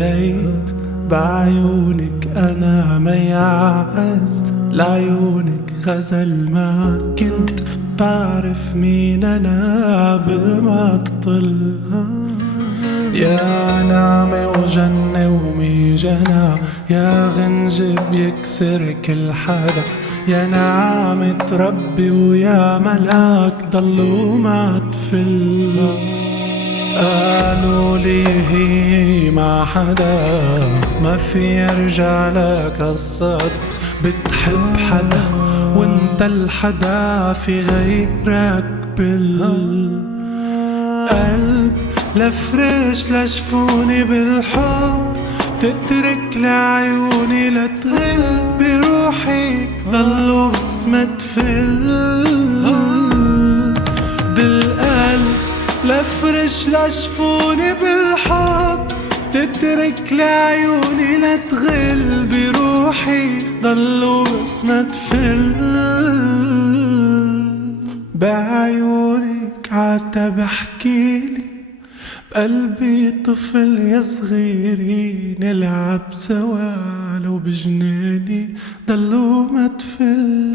نسيت بعيونك أنا ما يعز لعيونك غزل ما كنت بعرف مين أنا قبل ما تطل. يا نعمة وجنة وميجنة، يا غنج بيكسر كل حدا، يا نعمة ربي ويا ملاك ضلوا ما تفل. قالوا لي هي مع حدا ما في يرجع لك الصدق، بتحب حدا وانت الحدا في غيرك بالقلب. لفرش لشفوني بالحب، تترك لعيوني لتغل بروحي ضلوا بسمة بالقلب. لفرش لشفوني بالحب، تترك لعيوني لتغل بروحي ضلوا بسمة بعيونك عاد بحكيلي بقلبي طفل يا صغيري، نلعب سوا لو بجناني ضلوا ما تفل.